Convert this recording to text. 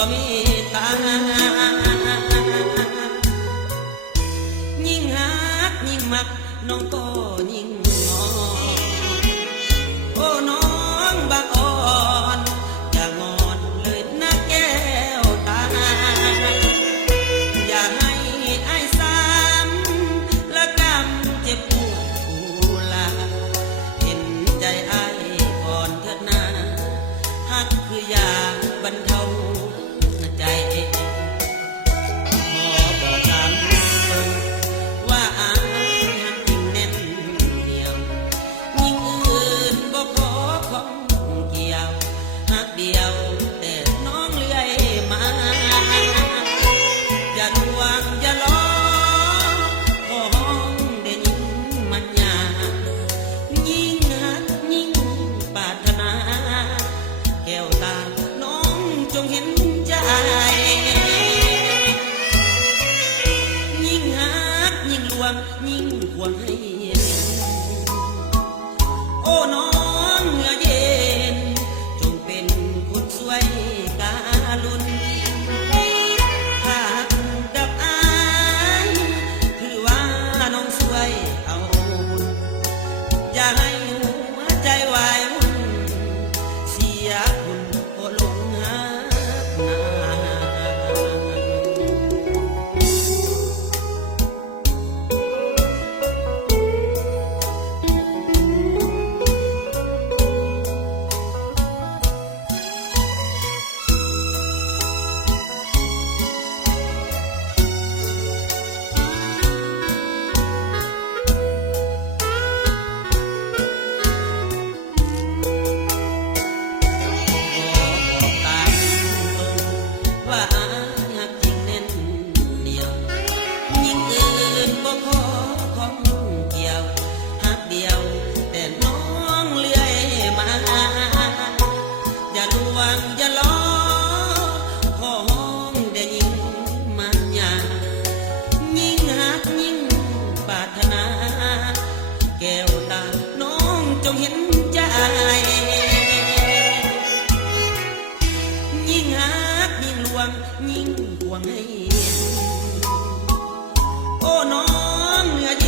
บ่มีตายิ่งหักยิ่งมักน้องก็ยิ่งงอโอ้น้องบางอ่อนอย่างอนเลยนะแก้วตาอย่าให้ไอ้ซ้ำละกำเจ็บปวดทุลาเห็นใจไอ้ก่อนเถิดนาหักคือยาบรรเทาใจขอบอกคำตรงว่าอ้ายหักจริงแน่นเดียวยิ่งอื่นก็ขอของเกี่ยวหักเดียวแต่น้องเลื่อยมาอย่าลวงอย่าล้อขอห้องเด่นยิ่งมันยายิ่งหักยิ่งปรารถนาแก้วตาน้องจงเห็นใจยิ่งหักยิ่งลวงยิ่งควรให้เห็นโอ้น้องเนื้อเย็นจงเป็นคนสวยการุณถ้ากับอายคือว่าน้องสวยเอาบุญอย่าให้หัวใจวายวุ่นเสียคุณโอลงหาว่าอ้ายหักจริงแน่นเหนียวยิ่งอื่นบ่ขอของเกี่ยวหักเดียวแต่น้องเลื่อยมาอย่าลวงอย่าล้อขอห้องได้ยิ่งมันยายิ่งหักยิ่งปรารถนาแก้วตาน้องจงเห็นใจยิ่งหักยิ่งลวงยิ่งห่วงให้เห็นโอ้น้องเนื้อเย็